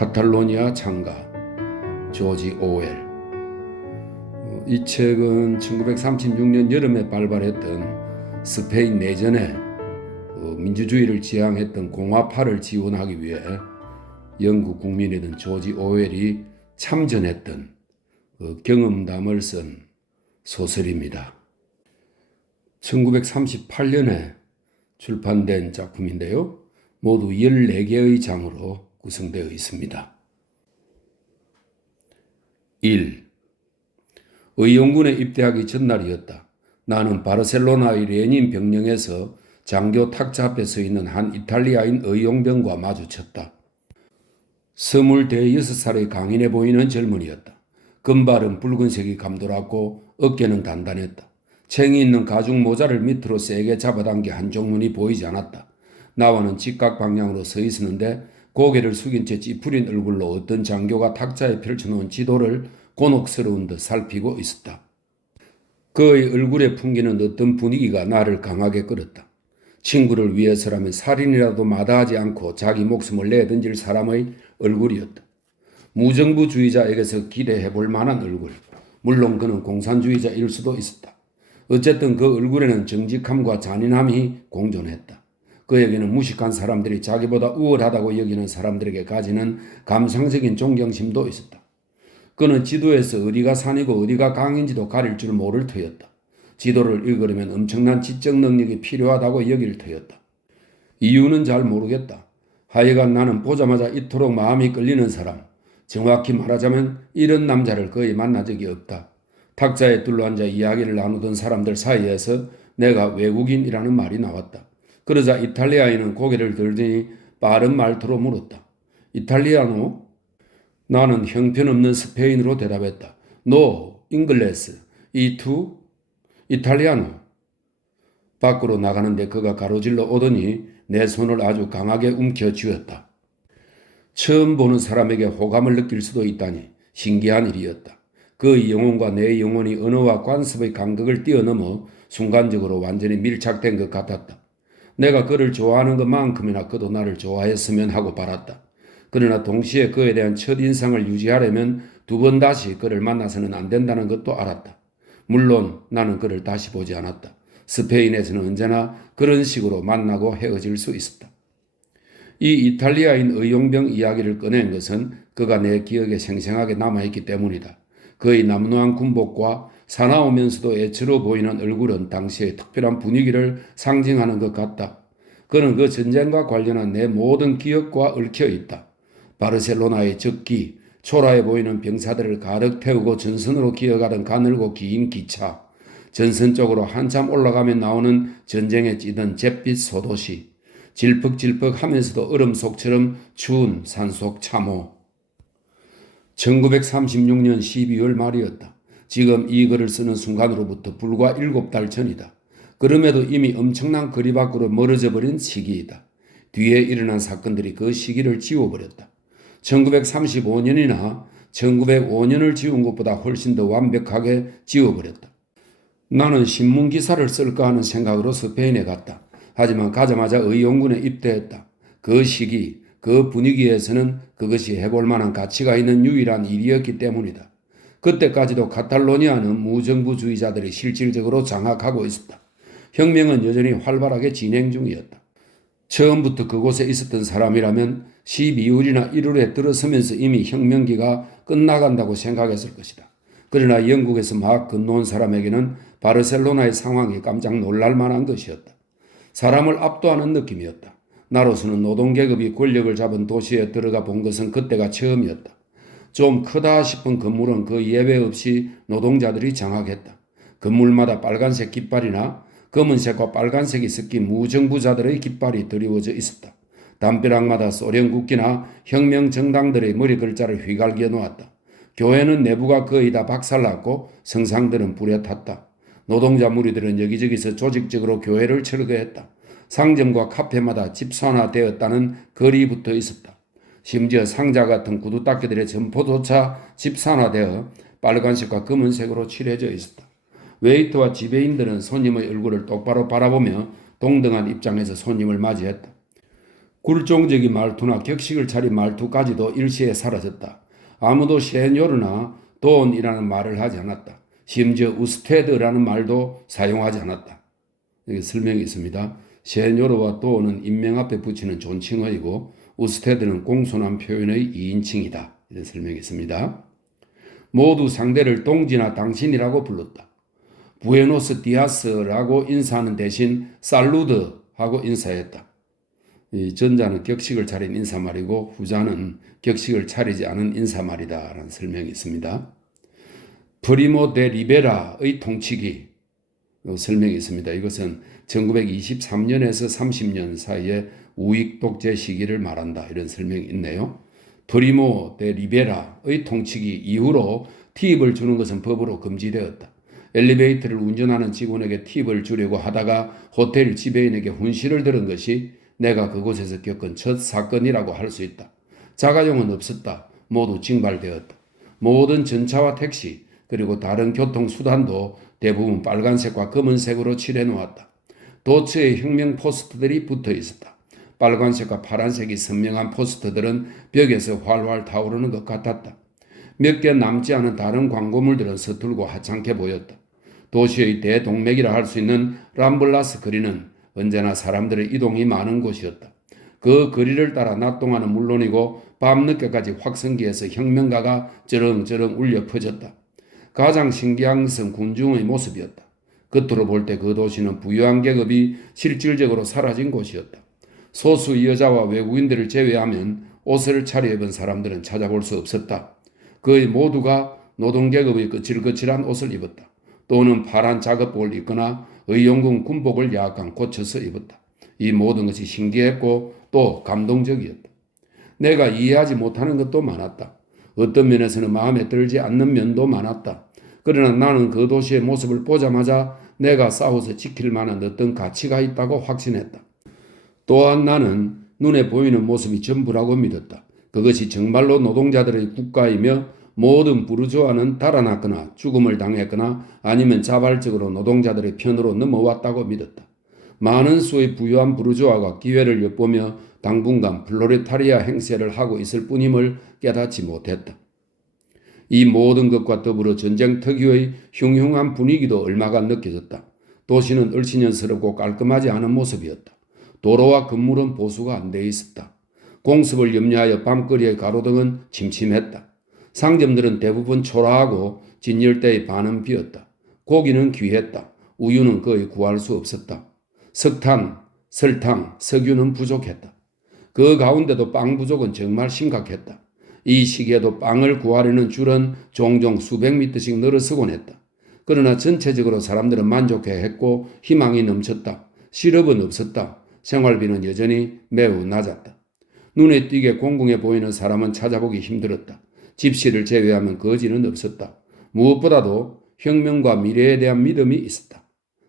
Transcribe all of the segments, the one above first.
카탈로니아 창가 조지 오웰. 이 책은 1936년 여름에 발발했던 스페인 내전에 민주주의를 지향했던 공화파를 지원하기 위해 영국 국민이던 조지 오웰이 참전했던 경험담을 쓴 소설입니다. 1938년에 출판된 작품인데요. 모두 14개의 장으로 구성되어 있습니다. 1. 의용군에 입대하기 전날이었다. 나는 바르셀로나의 레닌 병영에서 장교 탁자 앞에 서 있는 한 이탈리아인 의용병과 마주쳤다. 26살의 강인해 보이는 젊은이였다. 금발은 붉은색이 감돌았고 어깨는 단단했다. 챙이 있는 가죽 모자를 밑으로 세게 잡아당겨 한쪽 눈이 보이지 않았다. 나와는 직각 방향으로 서 있었는데 고개를 숙인 채 찌푸린 얼굴로 어떤 장교가 탁자에 펼쳐놓은 지도를 곤혹스러운 듯 살피고 있었다. 그의 얼굴에 풍기는 어떤 분위기가 나를 강하게 끌었다. 친구를 위해서라면 살인이라도 마다하지 않고 자기 목숨을 내던질 사람의 얼굴이었다. 무정부주의자에게서 기대해 볼 만한 얼굴. 물론 그는 공산주의자일 수도 있었다. 어쨌든 그 얼굴에는 정직함과 잔인함이 공존했다. 그에게는 무식한 사람들이 자기보다 우월하다고 여기는 사람들에게 가지는 감상적인 존경심도 있었다. 그는 지도에서 어디가 산이고 어디가 강인지도 가릴 줄 모를 터였다. 지도를 읽으려면 엄청난 지적 능력이 필요하다고 여길 터였다. 이유는 잘 모르겠다. 하여간 나는 보자마자 이토록 마음이 끌리는 사람, 정확히 말하자면 이런 남자를 거의 만난 적이 없다. 탁자에 둘러앉아 이야기를 나누던 사람들 사이에서 내가 외국인이라는 말이 나왔다. 그러자 이탈리아인은 고개를 들더니 빠른 말투로 물었다. 이탈리아노? 나는 형편없는 스페인어로 대답했다. No, English. 이투? 이탈리아노. 밖으로 나가는데 그가 가로질러 오더니 내 손을 아주 강하게 움켜쥐었다. 처음 보는 사람에게 호감을 느낄 수도 있다니 신기한 일이었다. 그의 영혼과 내 영혼이 언어와 관습의 간극을 뛰어넘어 순간적으로 완전히 밀착된 것 같았다. 내가 그를 좋아하는 것만큼이나 그도 나를 좋아했으면 하고 바랐다. 그러나 동시에 그에 대한 첫인상을 유지하려면 두 번 다시 그를 만나서는 안 된다는 것도 알았다. 물론 나는 그를 다시 보지 않았다. 스페인에서는 언제나 그런 식으로 만나고 헤어질 수 있었다. 이 이탈리아인 의용병 이야기를 꺼낸 것은 그가 내 기억에 생생하게 남아있기 때문이다. 그의 남루한 군복과 사나우면서도 애처로 보이는 얼굴은 당시의 특별한 분위기를 상징하는 것 같다. 그는 그 전쟁과 관련한 내 모든 기억과 얽혀 있다. 바르셀로나의 적기, 초라해 보이는 병사들을 가득 태우고 전선으로 기어가던 가늘고 긴 기차, 전선 쪽으로 한참 올라가면 나오는 전쟁에 찌든 잿빛 소도시, 질퍽질퍽 하면서도 얼음 속처럼 추운 산속 참호. 1936년 12월 말이었다. 지금 이 글을 쓰는 순간으로부터 불과 7달 전이다. 그럼에도 이미 엄청난 거리 밖으로 멀어져 버린 시기이다. 뒤에 일어난 사건들이 그 시기를 지워버렸다. 1935년이나 1905년을 지운 것보다 훨씬 더 완벽하게 지워버렸다. 나는 신문기사를 쓸까 하는 생각으로 스페인에 갔다. 하지만 가자마자 의용군에 입대했다. 그 시기, 그 분위기에서는 그것이 해볼 만한 가치가 있는 유일한 일이었기 때문이다. 그때까지도 카탈로니아는 무정부주의자들이 실질적으로 장악하고 있었다. 혁명은 여전히 활발하게 진행 중이었다. 처음부터 그곳에 있었던 사람이라면 12월이나 1월에 들어서면서 이미 혁명기가 끝나간다고 생각했을 것이다. 그러나 영국에서 막 건너온 사람에게는 바르셀로나의 상황이 깜짝 놀랄 만한 것이었다. 사람을 압도하는 느낌이었다. 나로서는 노동계급이 권력을 잡은 도시에 들어가 본 것은 그때가 처음이었다. 좀 크다 싶은 건물은 그 예외 없이 노동자들이 장악했다. 건물마다 빨간색 깃발이나 검은색과 빨간색이 섞인 무정부자들의 깃발이 드리워져 있었다. 담벼락마다 소련 국기나 혁명 정당들의 머리 글자를 휘갈겨 놓았다. 교회는 내부가 거의 다 박살났고 성상들은 불에 탔다. 노동자 무리들은 여기저기서 조직적으로 교회를 철거했다. 상점과 카페마다 집산화되었다는 글이 붙어 있었다. 심지어 상자 같은 구두닦이들의 점포조차 집산화되어 빨간색과 검은색으로 칠해져 있었다. 웨이터와 지배인들은 손님의 얼굴을 똑바로 바라보며 동등한 입장에서 손님을 맞이했다. 굴종적인 말투나 격식을 차린 말투까지도 일시에 사라졌다. 아무도 세뇨르나 돈이라는 말을 하지 않았다. 심지어 우스테드라는 말도 사용하지 않았다. 여기 설명이 있습니다. 세뇨르와 돈은 인명 앞에 붙이는 존칭어이고 우스테드는 공손한 표현의 2인칭이다. 이런 설명이 있습니다. 모두 상대를 동지나 당신이라고 불렀다. 부에노스 디아스라고 인사하는 대신 살루드 하고 인사했다. 이 전자는 격식을 차린 인사말이고 후자는 격식을 차리지 않은 인사말이다 라는 설명이 있습니다. 프리모 데 리베라의 통치기 설명이 있습니다. 이것은 1923년에서 30년 사이에 우익 독재 시기를 말한다 이런 설명이 있네요. 프리모 데 리베라의 통치기 이후로 팁을 주는 것은 법으로 금지되었다. 엘리베이터를 운전하는 직원에게 팁을 주려고 하다가 호텔 지배인에게 훈시를 들은 것이 내가 그곳에서 겪은 첫 사건이라고 할 수 있다. 자가용은 없었다. 모두 징발되었다. 모든 전차와 택시 그리고 다른 교통수단도 대부분 빨간색과 검은색으로 칠해놓았다. 도처에 혁명 포스터들이 붙어 있었다. 빨간색과 파란색이 선명한 포스터들은 벽에서 활활 타오르는 것 같았다. 몇 개 남지 않은 다른 광고물들은 서툴고 하찮게 보였다. 도시의 대동맥이라 할 수 있는 람블라스 거리는 언제나 사람들의 이동이 많은 곳이었다. 그 거리를 따라 낮 동안은 물론이고 밤늦게까지 확성기에서 혁명가가 저렁저렁 울려 퍼졌다. 가장 신기한 것은 군중의 모습이었다. 겉으로 볼 때 그 도시는 부유한 계급이 실질적으로 사라진 곳이었다. 소수 여자와 외국인들을 제외하면 옷을 차려입은 사람들은 찾아볼 수 없었다. 거의 모두가 노동계급의 거칠거칠한 옷을 입었다. 또는 파란 작업복을 입거나 의용군 군복을 약간 고쳐서 입었다. 이 모든 것이 신기했고 또 감동적이었다. 내가 이해하지 못하는 것도 많았다. 어떤 면에서는 마음에 들지 않는 면도 많았다. 그러나 나는 그 도시의 모습을 보자마자 내가 싸워서 지킬 만한 어떤 가치가 있다고 확신했다. 또한 나는 눈에 보이는 모습이 전부라고 믿었다. 그것이 정말로 노동자들의 국가이며 모든 부르주아는 달아났거나 죽음을 당했거나 아니면 자발적으로 노동자들의 편으로 넘어왔다고 믿었다. 많은 수의 부유한 부르주아가 기회를 엿보며 당분간 플로레타리아 행세를 하고 있을 뿐임을 깨닫지 못했다. 이 모든 것과 더불어 전쟁 특유의 흉흉한 분위기도 얼마간 느껴졌다. 도시는 얼씬년스럽고 깔끔하지 않은 모습이었다. 도로와 건물은 보수가 안 돼 있었다. 공습을 염려하여 밤거리의 가로등은 침침했다. 상점들은 대부분 초라하고 진열대의 반은 비었다. 고기는 귀했다. 우유는 거의 구할 수 없었다. 석탄, 설탕, 석유는 부족했다. 그 가운데도 빵 부족은 정말 심각했다. 이 시기에도 빵을 구하려는 줄은 종종 수백 미터씩 늘어서곤 했다. 그러나 전체적으로 사람들은 만족해했고 희망이 넘쳤다. 실업은 없었다. 생활비는 여전히 매우 낮았다. 눈에 띄게 공공해 보이는 사람은 찾아보기 힘들었다. 집시를 제외하면 거지는 없었다. 무엇보다도 혁명과 미래에 대한 믿음이 있었다.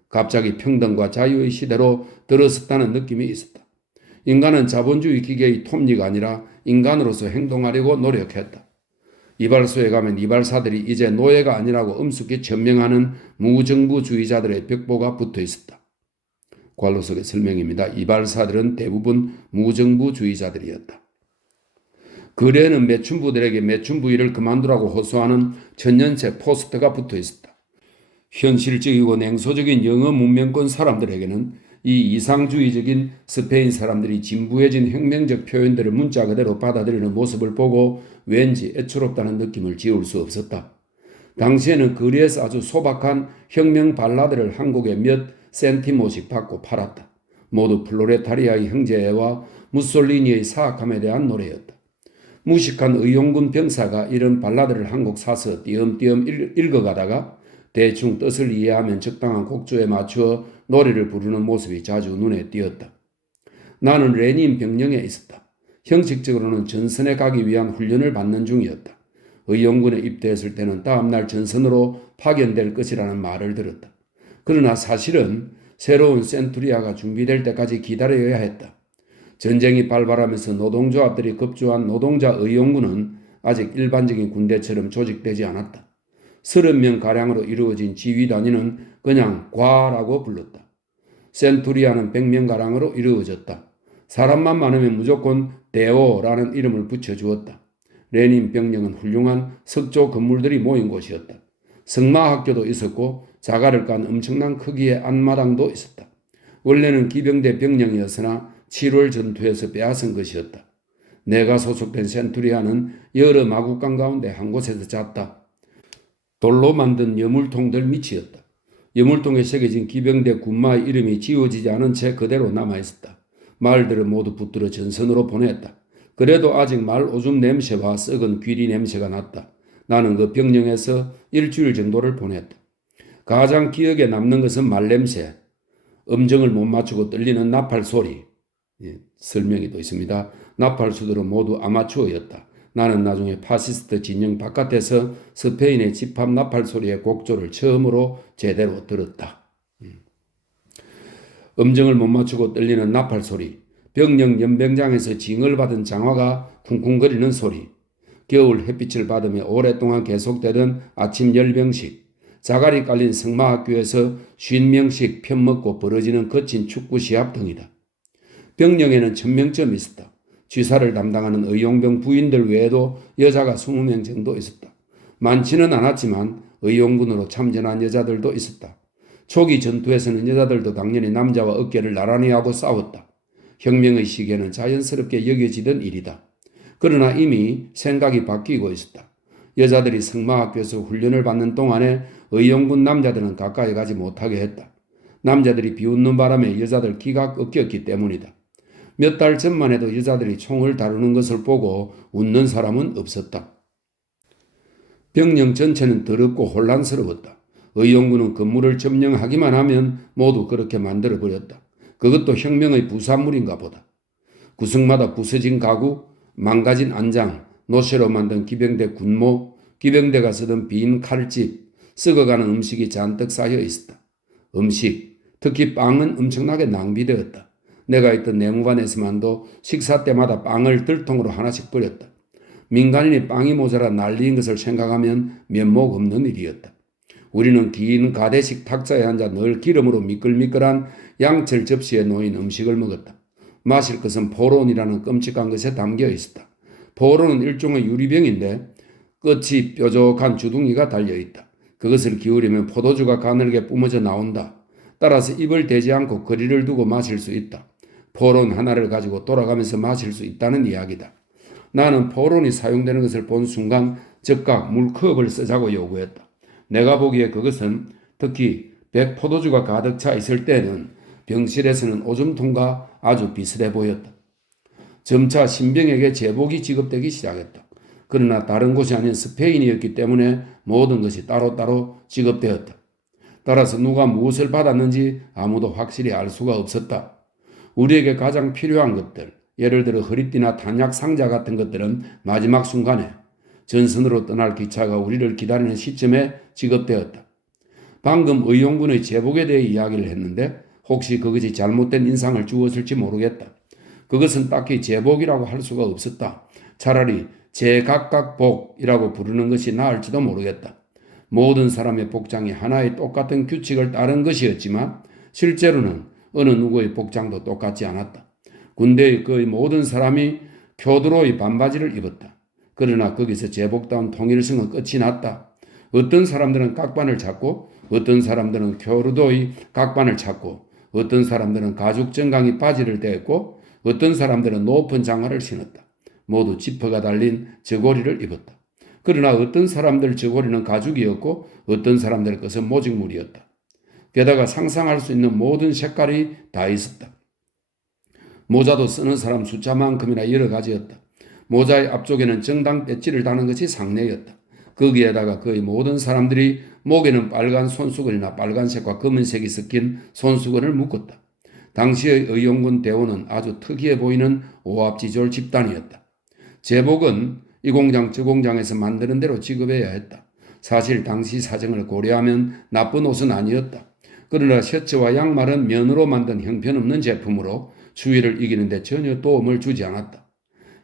갑자기 평등과 자유의 시대로 들어섰다는 느낌이 있었다. 인간은 자본주의 기계의 톱니가 아니라 인간으로서 행동하려고 노력했다. 이발소에 가면 이발사들이 이제 노예가 아니라고 엄숙히 천명하는 무정부주의자들의 벽보가 붙어 있었다. 관로석의 설명입니다. 이발사들은 대부분 무정부주의자들이었다. 거리에는 매춘부들에게 매춘부 일을 그만두라고 호소하는 천년새 포스터가 붙어 있었다. 현실적이고 냉소적인 영어 문명권 사람들에게는 이 이상주의적인 스페인 사람들이 진부해진 혁명적 표현들을 문자 그대로 받아들이는 모습을 보고 왠지 애처롭다는 느낌을 지울 수 없었다. 당시에는 거리에서 아주 소박한 혁명 발라드를 한국에 몇 센티모씩 받고 팔았다. 모두 플로레타리아의 형제와 무솔리니의 사악함에 대한 노래였다. 무식한 의용군 병사가 이런 발라드를 한 곡 사서 띄엄띄엄 읽어가다가 대충 뜻을 이해하면 적당한 곡조에 맞추어 노래를 부르는 모습이 자주 눈에 띄었다. 나는 레닌 병영에 있었다. 형식적으로는 전선에 가기 위한 훈련을 받는 중이었다. 의용군에 입대했을 때는 다음날 전선으로 파견될 것이라는 말을 들었다. 그러나 사실은 새로운 센투리아가 준비될 때까지 기다려야 했다. 전쟁이 발발하면서 노동조합들이 급조한 노동자 의용군은 아직 일반적인 군대처럼 조직되지 않았다. 30명가량으로 이루어진 지휘단위는 그냥 과라고 불렀다. 센투리아는 100명가량으로 이루어졌다. 사람만 많으면 무조건 대오라는 이름을 붙여주었다. 레닌 병영은 훌륭한 석조 건물들이 모인 곳이었다. 성마학교도 있었고 자갈을 깐 엄청난 크기의 앞마당도 있었다. 원래는 기병대 병영이었으나 7월 전투에서 빼앗은 것이었다. 내가 소속된 센투리아는 여러 마국간 가운데 한 곳에서 잤다. 돌로 만든 여물통들 밑이었다. 여물통에 새겨진 기병대 군마의 이름이 지워지지 않은 채 그대로 남아있었다. 말들을 모두 붙들어 전선으로 보냈다. 그래도 아직 말 오줌 냄새와 썩은 귀리 냄새가 났다. 나는 그 병영에서 일주일 정도를 보냈다. 가장 기억에 남는 것은 말 냄새, 음정을 못 맞추고 떨리는 나팔 소리, 설명이 또 있습니다. 나팔수들은 모두 아마추어였다. 나는 나중에 파시스트 진영 바깥에서 스페인의 집합 나팔 소리의 곡조를 처음으로 제대로 들었다. 음정을 못 맞추고 떨리는 나팔 소리, 병영 연병장에서 징을 받은 장화가 쿵쿵거리는 소리, 겨울 햇빛을 받으며 오랫동안 계속되던 아침 열병식, 자갈이 깔린 성마학교에서 50명씩 편먹고 벌어지는 거친 축구 시합 등이다. 병영에는 1000명쯤 있었다. 취사를 담당하는 의용병 부인들 외에도 여자가 20명 정도 있었다. 많지는 않았지만 의용군으로 참전한 여자들도 있었다. 초기 전투에서는 여자들도 당연히 남자와 어깨를 나란히 하고 싸웠다. 혁명의 시기에는 자연스럽게 여겨지던 일이다. 그러나 이미 생각이 바뀌고 있었다. 여자들이 성마학교에서 훈련을 받는 동안에 의용군 남자들은 가까이 가지 못하게 했다. 남자들이 비웃는 바람에 여자들 기가 꺾였기 때문이다. 몇 달 전만 해도 여자들이 총을 다루는 것을 보고 웃는 사람은 없었다. 병영 전체는 더럽고 혼란스러웠다. 의용군은 건물을 점령하기만 하면 모두 그렇게 만들어버렸다. 그것도 혁명의 부산물인가 보다. 구석마다 부서진 가구, 망가진 안장, 노쇠로 만든 기병대 군모, 기병대가 쓰던 빈 칼집, 썩어가는 음식이 잔뜩 쌓여 있었다. 음식, 특히 빵은 엄청나게 낭비되었다. 내가 있던 내무반에서만도 식사 때마다 빵을 들통으로 하나씩 버렸다. 민간인이 빵이 모자라 난리인 것을 생각하면 면목 없는 일이었다. 우리는 긴 가대식 탁자에 앉아 늘 기름으로 미끌미끌한 양철 접시에 놓인 음식을 먹었다. 마실 것은 포론이라는 끔찍한 것에 담겨 있었다. 포론은 일종의 유리병인데 끝이 뾰족한 주둥이가 달려있다. 그것을 기울이면 포도주가 가늘게 뿜어져 나온다. 따라서 입을 대지 않고 거리를 두고 마실 수 있다. 포론 하나를 가지고 돌아가면서 마실 수 있다는 이야기다. 나는 포론이 사용되는 것을 본 순간 즉각 물컵을 쓰자고 요구했다. 내가 보기에 그것은 특히 백포도주가 가득 차 있을 때는 병실에서는 오줌통과 아주 비슷해 보였다. 점차 신병에게 제복이 지급되기 시작했다. 그러나 다른 곳이 아닌 스페인이었기 때문에 모든 것이 따로따로 지급되었다. 따라서 누가 무엇을 받았는지 아무도 확실히 알 수가 없었다. 우리에게 가장 필요한 것들, 예를 들어 허리띠나 탄약 상자 같은 것들은 마지막 순간에 전선으로 떠날 기차가 우리를 기다리는 시점에 지급되었다. 방금 의용군의 제복에 대해 이야기를 했는데 혹시 그것이 잘못된 인상을 주었을지 모르겠다. 그것은 딱히 제복이라고 할 수가 없었다. 차라리 제각각복이라고 부르는 것이 나을지도 모르겠다. 모든 사람의 복장이 하나의 똑같은 규칙을 따른 것이었지만 실제로는 어느 누구의 복장도 똑같지 않았다. 군대의 거의 모든 사람이 큐드로이 반바지를 입었다. 그러나 거기서 제복다운 통일성은 끝이 났다. 어떤 사람들은 각반을 찾고 어떤 사람들은 큐드로이 각반을 찾고 어떤 사람들은 가죽 정강이 바지를 댔고 어떤 사람들은 높은 장화를 신었다. 모두 지퍼가 달린 저고리를 입었다. 그러나 어떤 사람들 저고리는 가죽이었고 어떤 사람들 것은 모직물이었다. 게다가 상상할 수 있는 모든 색깔이 다 있었다. 모자도 쓰는 사람 숫자만큼이나 여러 가지였다. 모자의 앞쪽에는 정당 배지를 다는 것이 상례였다. 거기에다가 거의 모든 사람들이 목에는 빨간 손수건이나 빨간색과 검은색이 섞인 손수건을 묶었다. 당시의 의용군 대원은 아주 특이해 보이는 오합지졸 집단이었다. 제복은 이 공장 저 공장에서 만드는 대로 지급해야 했다. 사실 당시 사정을 고려하면 나쁜 옷은 아니었다. 그러나 셔츠와 양말은 면으로 만든 형편없는 제품으로 추위를 이기는데 전혀 도움을 주지 않았다.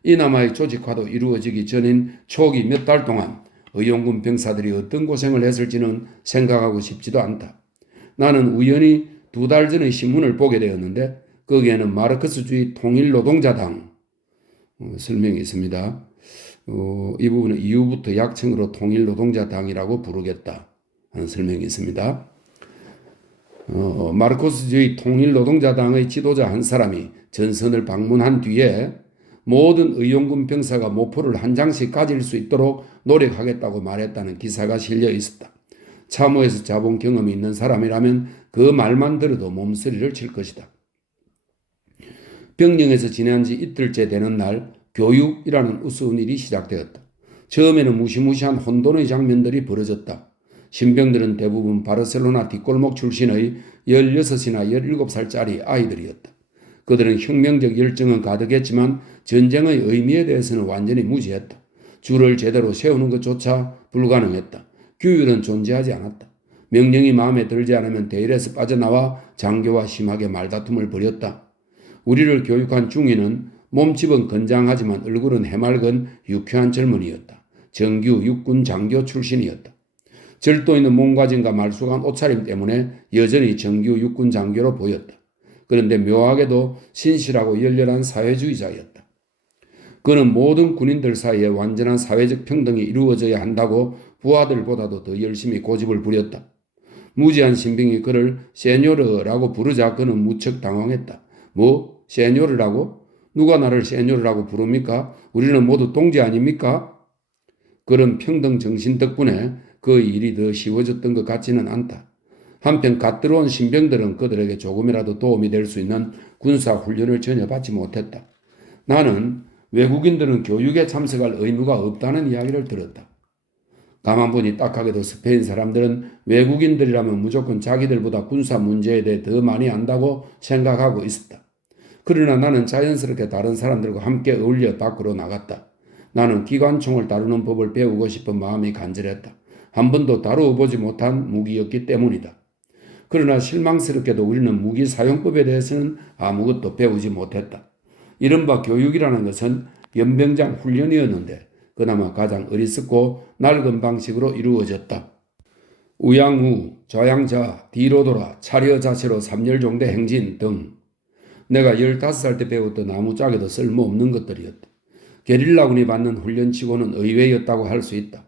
이나마의 조직화도 이루어지기 전인 초기 몇 달 동안 의용군 병사들이 어떤 고생을 했을지는 생각하고 싶지도 않다. 나는 우연히 2달 전의 신문을 보게 되었는데 거기에는 마르크스주의 통일노동자당 설명이 있습니다. 이 부분은 이후부터 약칭으로 통일노동자당이라고 부르겠다 하는 설명이 있습니다. 마르크스주의 통일노동자당의 지도자 한 사람이 전선을 방문한 뒤에 모든 의용군 병사가 모포를 한 장씩 가질 수 있도록 노력하겠다고 말했다는 기사가 실려 있었다. 참호에서 자본 경험이 있는 사람이라면 그 말만 들어도 몸서리를 칠 것이다. 병영에서 지난 지 이틀째 되는 날 교육이라는 우스운 일이 시작되었다. 처음에는 무시무시한 혼돈의 장면들이 벌어졌다. 신병들은 대부분 바르셀로나 뒷골목 출신의 16이나 17살짜리 아이들이었다. 그들은 혁명적 열정은 가득했지만 전쟁의 의미에 대해서는 완전히 무지했다. 줄을 제대로 세우는 것조차 불가능했다. 규율은 존재하지 않았다. 명령이 마음에 들지 않으면 대열에서 빠져나와 장교와 심하게 말다툼을 벌였다. 우리를 교육한 중위는 몸집은 건장하지만 얼굴은 해맑은 유쾌한 젊은이였다. 정규 육군 장교 출신이었다. 절도 있는 몸가짐과 말쑥한 옷차림 때문에 여전히 정규 육군 장교로 보였다. 그런데 묘하게도 신실하고 열렬한 사회주의자였다. 그는 모든 군인들 사이에 완전한 사회적 평등이 이루어져야 한다고 부하들보다도 더 열심히 고집을 부렸다. 무지한 신병이 그를 세뇨르라고 부르자 그는 무척 당황했다. 뭐? 세뇨르라고? 누가 나를 세뇨르라고 부릅니까? 우리는 모두 동지 아닙니까? 그런 평등 정신 덕분에 그 일이 더 쉬워졌던 것 같지는 않다. 한편 갓 들어온 신병들은 그들에게 조금이라도 도움이 될 수 있는 군사 훈련을 전혀 받지 못했다. 나는 외국인들은 교육에 참석할 의무가 없다는 이야기를 들었다. 가만 보니 딱하게도 스페인 사람들은 외국인들이라면 무조건 자기들보다 군사 문제에 대해 더 많이 안다고 생각하고 있었다. 그러나 나는 자연스럽게 다른 사람들과 함께 어울려 밖으로 나갔다. 나는 기관총을 다루는 법을 배우고 싶은 마음이 간절했다. 한 번도 다루어 보지 못한 무기였기 때문이다. 그러나 실망스럽게도 우리는 무기 사용법에 대해서는 아무것도 배우지 못했다. 이른바 교육이라는 것은 연병장 훈련이었는데 그나마 가장 어리석고 낡은 방식으로 이루어졌다. 우양우, 좌양자, 뒤로 돌아, 차려 자세로 3열종대 행진 등 내가 15살 때 배웠던 아무짝에도 쓸모없는 것들이었다. 게릴라군이 받는 훈련치고는 의외였다고 할 수 있다.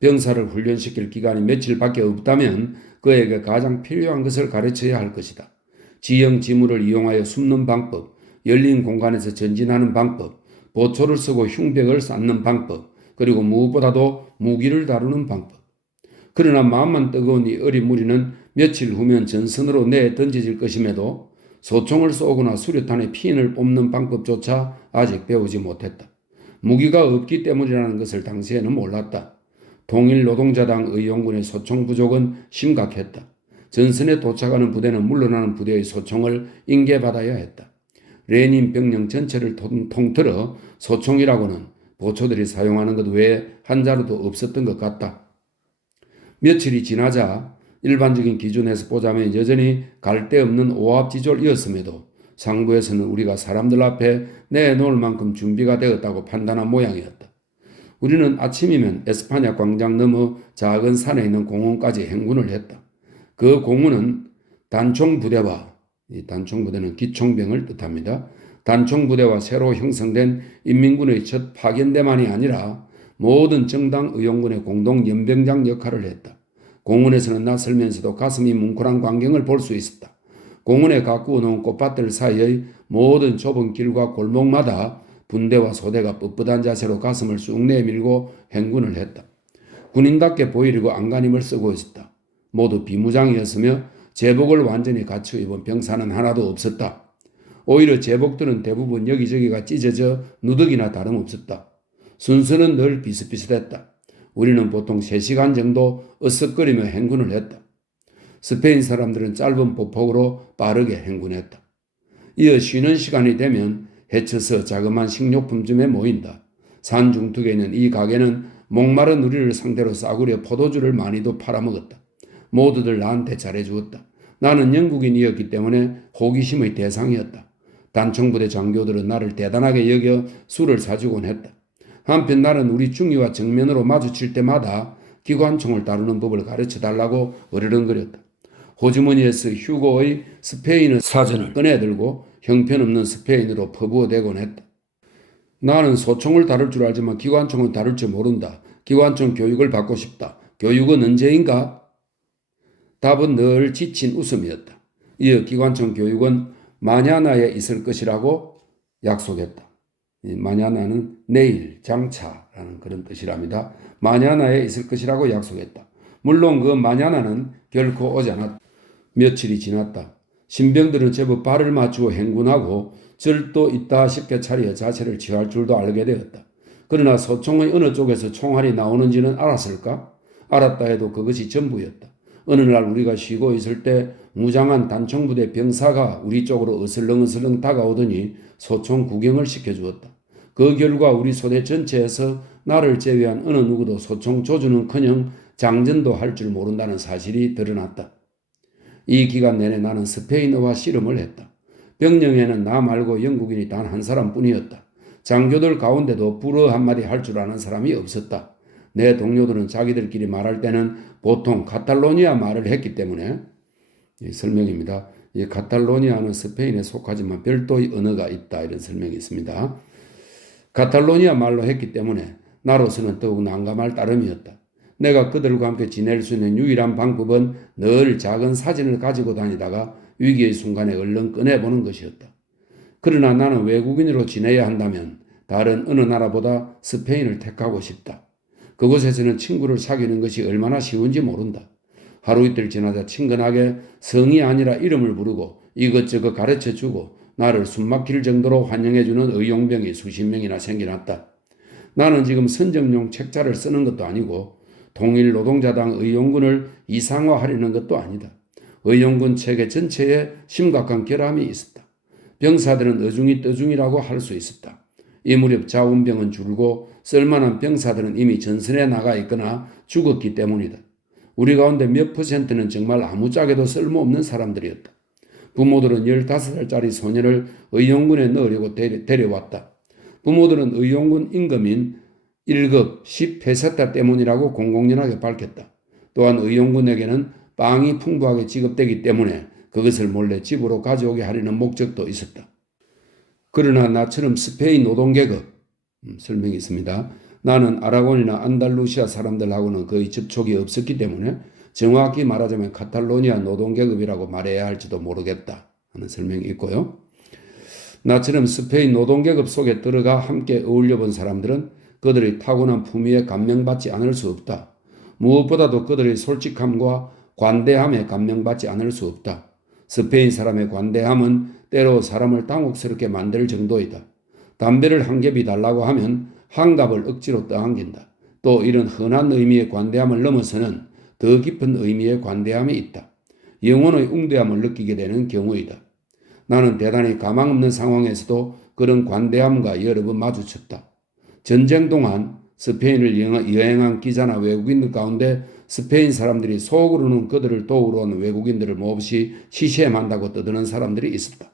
병사를 훈련시킬 기간이 며칠밖에 없다면 그에게 가장 필요한 것을 가르쳐야 할 것이다. 지형 지물을 이용하여 숨는 방법, 열린 공간에서 전진하는 방법, 보초를 쓰고 흉벽을 쌓는 방법, 그리고 무엇보다도 무기를 다루는 방법. 그러나 마음만 뜨거운 이 어린 무리는 며칠 후면 전선으로 내에 던져질 것임에도 소총을 쏘거나 수류탄에 피인을 뽑는 방법조차 아직 배우지 못했다. 무기가 없기 때문이라는 것을 당시에는 몰랐다. 통일노동자당 의용군의 소총 부족은 심각했다. 전선에 도착하는 부대는 물러나는 부대의 소총을 인계받아야 했다. 레닌 병영 전체를 통틀어 소총이라고는 보초들이 사용하는 것 외에 한 자루도 없었던 것 같다. 며칠이 지나자 일반적인 기준에서 보자면 여전히 갈 데 없는 오합지졸이었음에도 상부에서는 우리가 사람들 앞에 내놓을 만큼 준비가 되었다고 판단한 모양이었다. 우리는 아침이면 에스파냐 광장 너머 작은 산에 있는 공원까지 행군을 했다. 그 공원은 단총부대와, 이 단총부대는 기총병을 뜻합니다. 단총부대와 새로 형성된 인민군의 첫 파견대만이 아니라 모든 정당 의용군의 공동 연병장 역할을 했다. 공원에서는 낯설면서도 가슴이 뭉클한 광경을 볼 수 있었다. 공원에 가꾸어 놓은 꽃밭들 사이의 모든 좁은 길과 골목마다 분대와 소대가 뻣뻣한 자세로 가슴을 쑥 내밀고 행군을 했다. 군인답게 보이려고 안간힘을 쓰고 있었다. 모두 비무장이었으며 제복을 완전히 갖추어 입은 병사는 하나도 없었다. 오히려 제복들은 대부분 여기저기가 찢어져 누더기나 다름없었다. 순서는 늘 비슷비슷했다. 우리는 보통 3시간 정도 으쓱거리며 행군을 했다. 스페인 사람들은 짧은 보폭으로 빠르게 행군했다. 이어 쉬는 시간이 되면 해쳐서 자그마한 식료품점에 모인다. 산 중턱에 있는 이 가게는 목마른 우리를 상대로 싸구려 포도주를 많이도 팔아먹었다. 모두들 나한테 잘해주었다. 나는 영국인이었기 때문에 호기심의 대상이었다. 단총부대 장교들은 나를 대단하게 여겨 술을 사주곤 했다. 한편 나는 우리 중위와 정면으로 마주칠 때마다 기관총을 다루는 법을 가르쳐달라고 어르렁거렸다. 호주머니에서 휴고의 스페인어 사전을 꺼내들고 형편없는 스페인어로 퍼부어대곤 했다. 나는 소총을 다룰 줄 알지만 기관총은 다룰 줄 모른다. 기관총 교육을 받고 싶다. 교육은 언제인가? 답은 늘 지친 웃음이었다. 이어 기관총 교육은 마냐나에 있을 것이라고 약속했다. 마냐나는 내일, 장차라는 그런 뜻이랍니다. 마냐나에 있을 것이라고 약속했다. 물론 그 마냐나는 결코 오지 않았다. 며칠이 지났다. 신병들은 제법 발을 맞추어 행군하고 절도 있다 싶게 차려 자세를 취할 줄도 알게 되었다. 그러나 소총의 어느 쪽에서 총알이 나오는지는 알았을까? 알았다 해도 그것이 전부였다. 어느 날 우리가 쉬고 있을 때 무장한 단총부대 병사가 우리 쪽으로 어슬렁어슬렁 다가오더니 소총 구경을 시켜주었다. 그 결과 우리 소대 전체에서 나를 제외한 어느 누구도 소총 조준은커녕 장전도 할 줄 모른다는 사실이 드러났다. 이 기간 내내 나는 스페인어와 씨름을 했다. 병영에는 나 말고 영국인이 단 한 사람뿐이었다. 장교들 가운데도 불어 한마디 할 줄 아는 사람이 없었다. 내 동료들은 자기들끼리 말할 때는 보통 카탈로니아 말을 했기 때문에 설명입니다. 이 카탈로니아는 스페인에 속하지만 별도의 언어가 있다 이런 설명이 있습니다. 카탈로니아 말로 했기 때문에 나로서는 더욱 난감할 따름이었다. 내가 그들과 함께 지낼 수 있는 유일한 방법은 늘 작은 사진을 가지고 다니다가 위기의 순간에 얼른 꺼내보는 것이었다. 그러나 나는 외국인으로 지내야 한다면 다른 어느 나라보다 스페인을 택하고 싶다. 그곳에서는 친구를 사귀는 것이 얼마나 쉬운지 모른다. 하루 이틀 지나자 친근하게 성이 아니라 이름을 부르고 이것저것 가르쳐주고 나를 숨막힐 정도로 환영해주는 의용병이 수십 명이나 생겨났다. 나는 지금 선정용 책자를 쓰는 것도 아니고 통일노동자당 의용군을 이상화하려는 것도 아니다. 의용군 체계 전체에 심각한 결함이 있었다. 병사들은 어중이 떠중이라고 할 수 있었다. 이 무렵 자운병은 줄고 쓸만한 병사들은 이미 전선에 나가 있거나 죽었기 때문이다. 우리 가운데 몇 퍼센트는 정말 아무짝에도 쓸모없는 사람들이었다. 부모들은 15살짜리 소년을 의용군에 넣으려고 데려왔다. 부모들은 의용군 임금인 1급 10회사타 때문이라고 공공연하게 밝혔다. 또한 의용군에게는 빵이 풍부하게 지급되기 때문에 그것을 몰래 집으로 가져오게 하려는 목적도 있었다. 그러나 나처럼 스페인 노동계급, 설명이 있습니다. 나는 아라곤이나 안달루시아 사람들하고는 거의 접촉이 없었기 때문에 정확히 말하자면 카탈로니아 노동계급이라고 말해야 할지도 모르겠다 하는 설명이 있고요. 나처럼 스페인 노동계급 속에 들어가 함께 어울려 본 사람들은 그들의 타고난 품위에 감명받지 않을 수 없다. 무엇보다도 그들의 솔직함과 관대함에 감명받지 않을 수 없다. 스페인 사람의 관대함은 때로 사람을 당혹스럽게 만들 정도이다. 담배를 한 겹이 달라고 하면 한 갑을 억지로 떠안긴다. 또 이런 흔한 의미의 관대함을 넘어서는 더 깊은 의미의 관대함이 있다. 영혼의 웅대함을 느끼게 되는 경우이다. 나는 대단히 가망 없는 상황에서도 그런 관대함과 여러 번 마주쳤다. 전쟁 동안 스페인을 여행한 기자나 외국인들 가운데 스페인 사람들이 속으로는 그들을 도우러 온 외국인들을 몹시 시샘한다고 떠드는 사람들이 있었다.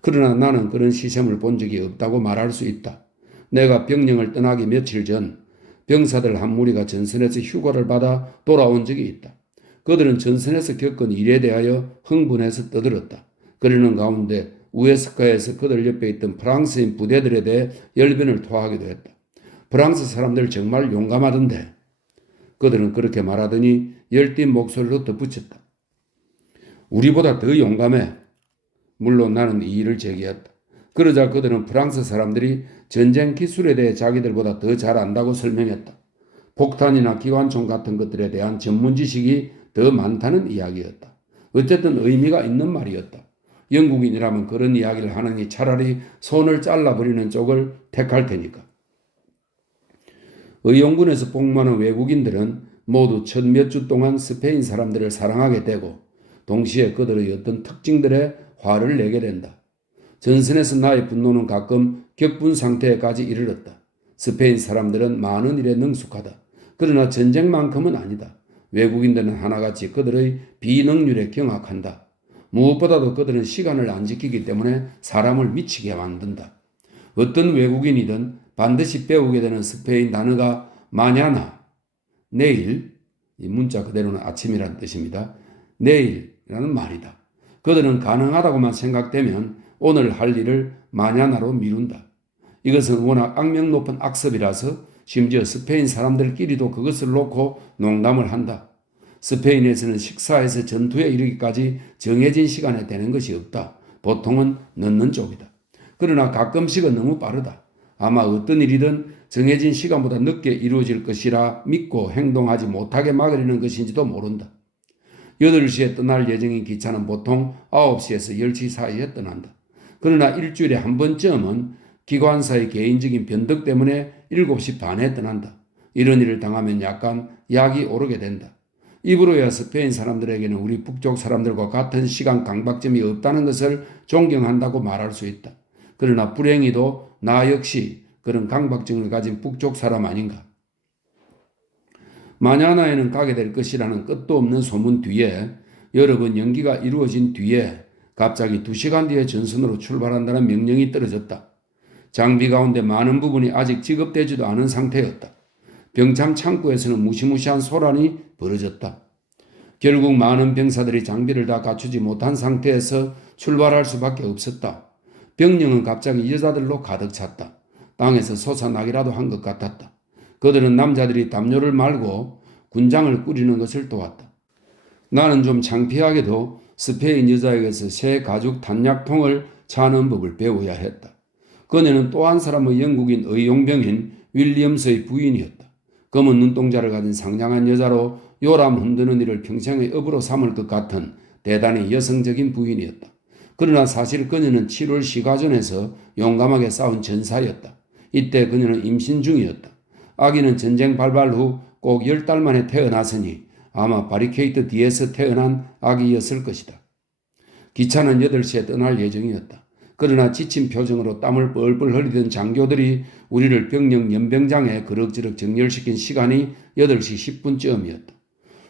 그러나 나는 그런 시샘을 본 적이 없다고 말할 수 있다. 내가 병영을 떠나기 며칠 전 병사들 한 무리가 전선에서 휴가를 받아 돌아온 적이 있다. 그들은 전선에서 겪은 일에 대하여 흥분해서 떠들었다. 그러는 가운데 우에스카에서 그들 옆에 있던 프랑스인 부대들에 대해 열변을 토하기도 했다. 프랑스 사람들 정말 용감하던데. 그들은 그렇게 말하더니 열띤 목소리로 덧붙였다. 우리보다 더 용감해. 물론 나는 이 일을 제기했다. 그러자 그들은 프랑스 사람들이 전쟁 기술에 대해 자기들보다 더 잘 안다고 설명했다. 폭탄이나 기관총 같은 것들에 대한 전문 지식이 더 많다는 이야기였다. 어쨌든 의미가 있는 말이었다. 영국인이라면 그런 이야기를 하느니 차라리 손을 잘라버리는 쪽을 택할 테니까. 의용군에서 복무하는 외국인들은 모두 첫 몇 주 동안 스페인 사람들을 사랑하게 되고 동시에 그들의 어떤 특징들에 화를 내게 된다. 전선에서 나의 분노는 가끔 격분 상태에까지 이르렀다. 스페인 사람들은 많은 일에 능숙하다. 그러나 전쟁만큼은 아니다. 외국인들은 하나같이 그들의 비능률에 경악한다. 무엇보다도 그들은 시간을 안 지키기 때문에 사람을 미치게 만든다. 어떤 외국인이든 반드시 배우게 되는 스페인 단어가 마냐나, 내일, 이 문자 그대로는 아침이라는 뜻입니다. 내일이라는 말이다. 그들은 가능하다고만 생각되면 오늘 할 일을 마냐나로 미룬다. 이것은 워낙 악명 높은 악습이라서 심지어 스페인 사람들끼리도 그것을 놓고 농담을 한다. 스페인에서는 식사에서 전투에 이르기까지 정해진 시간에 되는 것이 없다. 보통은 늦는 쪽이다. 그러나 가끔씩은 너무 빠르다. 아마 어떤 일이든 정해진 시간보다 늦게 이루어질 것이라 믿고 행동하지 못하게 막으려는 것인지도 모른다. 8시에 떠날 예정인 기차는 보통 9시에서 10시 사이에 떠난다. 그러나 일주일에 한 번쯤은 기관사의 개인적인 변덕 때문에 7시 반에 떠난다. 이런 일을 당하면 약간 약이 오르게 된다. 입으로야 스페인 사람들에게는 우리 북쪽 사람들과 같은 시간 강박점이 없다는 것을 존경한다고 말할 수 있다. 그러나 불행히도 나 역시 그런 강박증을 가진 북쪽 사람 아닌가. 마냐나에는 가게 될 것이라는 끝도 없는 소문 뒤에 여러 번 연기가 이루어진 뒤에 갑자기 2시간 뒤에 전선으로 출발한다는 명령이 떨어졌다. 장비 가운데 많은 부분이 아직 지급되지도 않은 상태였다. 병참 창고에서는 무시무시한 소란이 벌어졌다. 결국 많은 병사들이 장비를 다 갖추지 못한 상태에서 출발할 수밖에 없었다. 병력은 갑자기 여자들로 가득 찼다. 땅에서 솟아나기라도 한 것 같았다. 그들은 남자들이 담요를 말고 군장을 꾸리는 것을 도왔다. 나는 좀 창피하게도 스페인 여자에게서 새 가죽 단약통을 차는 법을 배워야 했다. 그녀는 또 한 사람의 영국인 의용병인 윌리엄스의 부인이었다. 검은 눈동자를 가진 상냥한 여자로 요람 흔드는 일을 평생의 업으로 삼을 것 같은 대단히 여성적인 부인이었다. 그러나 사실 그녀는 7월 시가전에서 용감하게 싸운 전사였다. 이때 그녀는 임신 중이었다. 아기는 전쟁 발발 후 꼭 10달 만에 태어났으니 아마 바리케이트 뒤에서 태어난 아기였을 것이다. 기차는 8시에 떠날 예정이었다. 그러나 지친 표정으로 땀을 뻘뻘 흘리던 장교들이 우리를 병력 연병장에 그럭저럭 정렬시킨 시간이 8시 10분쯤이었다.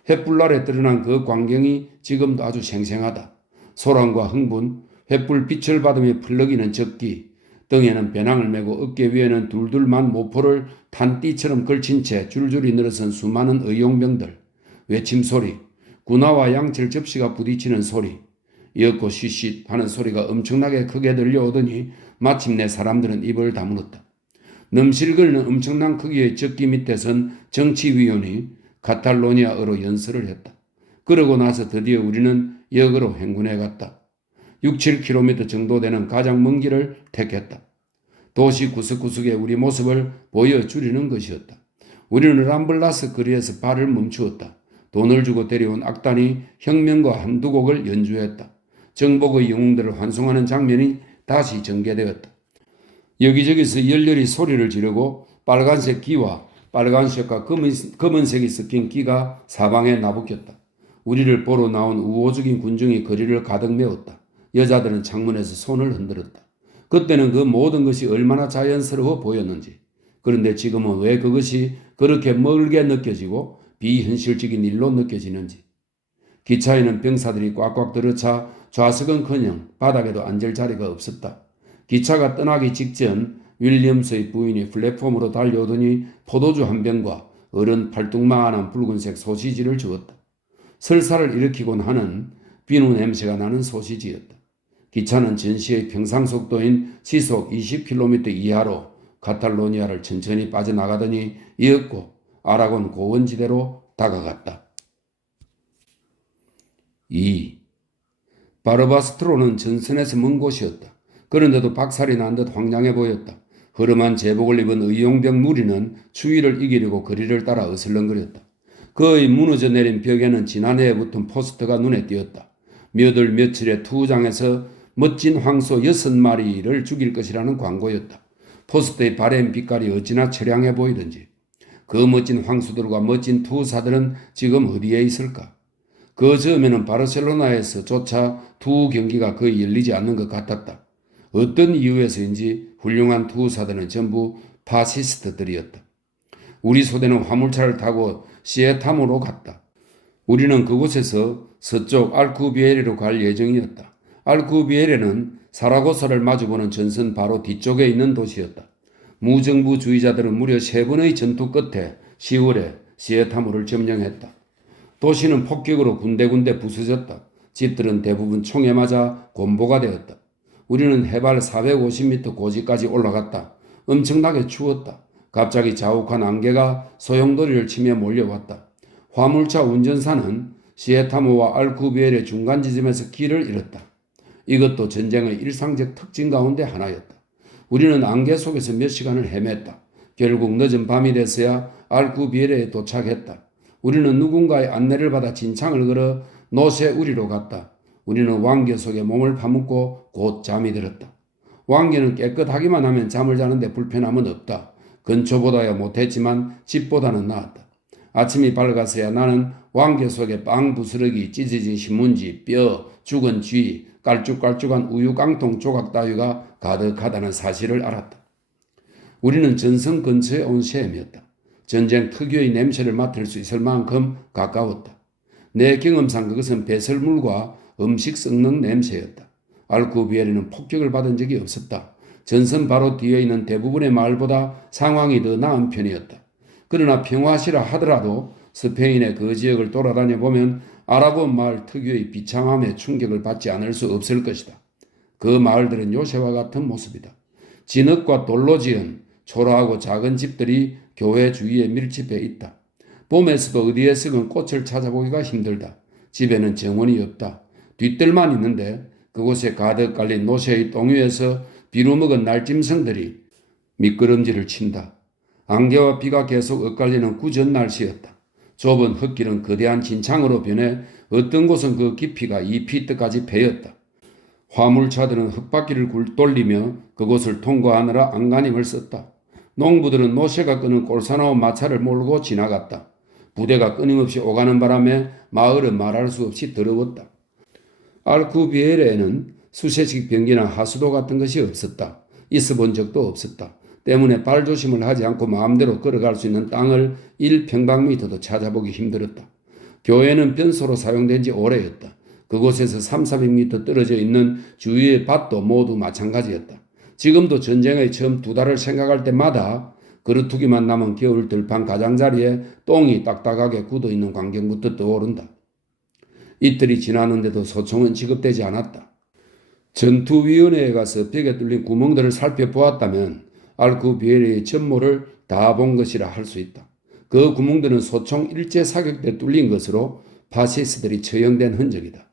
횃불 아래 드러난 그 광경이 지금도 아주 생생하다. 소란과 흥분, 횃불 빛을 받으며 풀럭이는 적기, 등에는 배낭을 메고 어깨 위에는 둘둘만 모포를 탄띠처럼 걸친 채 줄줄이 늘어선 수많은 의용병들, 외침소리, 군화와 양철 접시가 부딪히는 소리, 이윽고 쉬쉿 하는 소리가 엄청나게 크게 들려오더니 마침내 사람들은 입을 다물었다. 넘실거리는 엄청난 크기의 적기 밑에선 정치위원이 카탈로니아어로 연설을 했다. 그러고 나서 드디어 우리는 역으로 행군해 갔다. 6, 7km 정도 되는 가장 먼 길을 택했다. 도시 구석구석에 우리 모습을 보여주려는 것이었다. 우리는 람블라스 거리에서 발을 멈추었다. 돈을 주고 데려온 악단이 혁명과 한두 곡을 연주했다. 정복의 영웅들을 환송하는 장면이 다시 전개되었다. 여기저기서 열렬히 소리를 지르고 빨간색 기와 빨간색과 검은색이 섞인 기가 사방에 나부꼈다. 우리를 보러 나온 우호적인 군중이 거리를 가득 메웠다. 여자들은 창문에서 손을 흔들었다. 그때는 그 모든 것이 얼마나 자연스러워 보였는지. 그런데 지금은 왜 그것이 그렇게 멀게 느껴지고 비현실적인 일로 느껴지는지. 기차에는 병사들이 꽉꽉 들어차 좌석은커녕 바닥에도 앉을 자리가 없었다. 기차가 떠나기 직전 윌리엄스의 부인이 플랫폼으로 달려오더니 포도주 한 병과 어른 팔뚝만한 붉은색 소시지를 주었다. 설사를 일으키곤 하는 비누 냄새가 나는 소시지였다. 기차는 전시의 평상 속도인 시속 20km 이하로 카탈로니아를 천천히 빠져나가더니 이윽고 아라곤 고원지대로 다가갔다. 2. 바르바스트로는 전선에서 먼 곳이었다. 그런데도 박살이 난 듯 황량해 보였다. 허름한 제복을 입은 의용병 무리는 추위를 이기려고 거리를 따라 어슬렁거렸다. 그의 무너져 내린 벽에는 지난해에 붙은 포스터가 눈에 띄었다. 몇 월 며칠에 투장에서 멋진 황소 6마리를 죽일 것이라는 광고였다. 포스터의 바램 빛깔이 어찌나 처량해 보이던지. 그 멋진 황소들과 멋진 투사들은 지금 어디에 있을까? 그 즈음에는 바르셀로나에서조차 투 경기가 거의 열리지 않는 것 같았다. 어떤 이유에서인지 훌륭한 투사들은 전부 파시스트들이었다. 우리 소대는 화물차를 타고 시에타모로 갔다. 우리는 그곳에서 서쪽 알쿠비에레로 갈 예정이었다. 알쿠비에레는 사라고사를 마주보는 전선 바로 뒤쪽에 있는 도시였다. 무정부주의자들은 무려 3번의 전투 끝에 10월에 시에타모를 점령했다. 도시는 폭격으로 군데군데 부서졌다. 집들은 대부분 총에 맞아 곤보가 되었다. 우리는 해발 450m 고지까지 올라갔다. 엄청나게 추웠다. 갑자기 자욱한 안개가 소용돌이를 치며 몰려왔다. 화물차 운전사는 시에타모와 알쿠비엘의 중간 지점에서 길을 잃었다. 이것도 전쟁의 일상적 특징 가운데 하나였다. 우리는 안개 속에서 몇 시간을 헤맸다. 결국 늦은 밤이 됐어야 알쿠비엘에 도착했다. 우리는 누군가의 안내를 받아 진창을 걸어 노세우리로 갔다. 우리는 왕개 속에 몸을 파묻고 곧 잠이 들었다. 왕개는 깨끗하기만 하면 잠을 자는데 불편함은 없다. 근초보다야 못했지만 집보다는 나았다. 아침이 밝았어야 나는 왕개 속에 빵 부스러기, 찢어진 신문지, 뼈, 죽은 쥐, 깔쭉깔쭉한 우유 깡통 조각 따위가 가득하다는 사실을 알았다. 우리는 전선 근처에 온 셈이었다. 전쟁 특유의 냄새를 맡을 수 있을 만큼 가까웠다. 내 경험상 그것은 배설물과 음식 썩는 냄새였다. 알쿠비에르는 폭격을 받은 적이 없었다. 전선 바로 뒤에 있는 대부분의 마을보다 상황이 더 나은 편이었다. 그러나 평화시라 하더라도 스페인의 그 지역을 돌아다녀 보면 아랍어 마을 특유의 비참함에 충격을 받지 않을 수 없을 것이다. 그 마을들은 요새와 같은 모습이다. 진흙과 돌로 지은 초라하고 작은 집들이 교회 주위에 밀집해 있다. 봄에서도 어디에서건 꽃을 찾아보기가 힘들다. 집에는 정원이 없다. 뒷뜰만 있는데 그곳에 가득 깔린 노새의 똥 위에서 비루 먹은 날짐승들이 미끄럼지를 친다. 안개와 비가 계속 엇갈리는 구전 날씨였다. 좁은 흙길은 거대한 진창으로 변해 어떤 곳은 그 깊이가 2피트까지 패였다. 화물차들은 흙바퀴를 돌리며 그곳을 통과하느라 안간힘을 썼다. 농부들은 노새가 끄는 꼴사나운 마차를 몰고 지나갔다. 부대가 끊임없이 오가는 바람에 마을은 말할 수 없이 더러웠다. 알쿠비에레에는 수세식 변기나 하수도 같은 것이 없었다. 있어 본 적도 없었다. 때문에 발조심을 하지 않고 마음대로 걸어갈 수 있는 땅을 1평방미터도 찾아보기 힘들었다. 교회는 변소로 사용된 지 오래였다. 그곳에서 3,400m 떨어져 있는 주위의 밭도 모두 마찬가지였다. 지금도 전쟁의 처음 2달을 생각할 때마다 그루투기만 남은 겨울 들판 가장자리에 똥이 딱딱하게 굳어있는 광경부터 떠오른다. 이틀이 지났는데도 소총은 지급되지 않았다. 전투위원회에 가서 벽에 뚫린 구멍들을 살펴보았다면 알쿠비에르의 전모를 다 본 것이라 할 수 있다. 그 구멍들은 소총 일제 사격 때 뚫린 것으로 파시스트들이 처형된 흔적이다.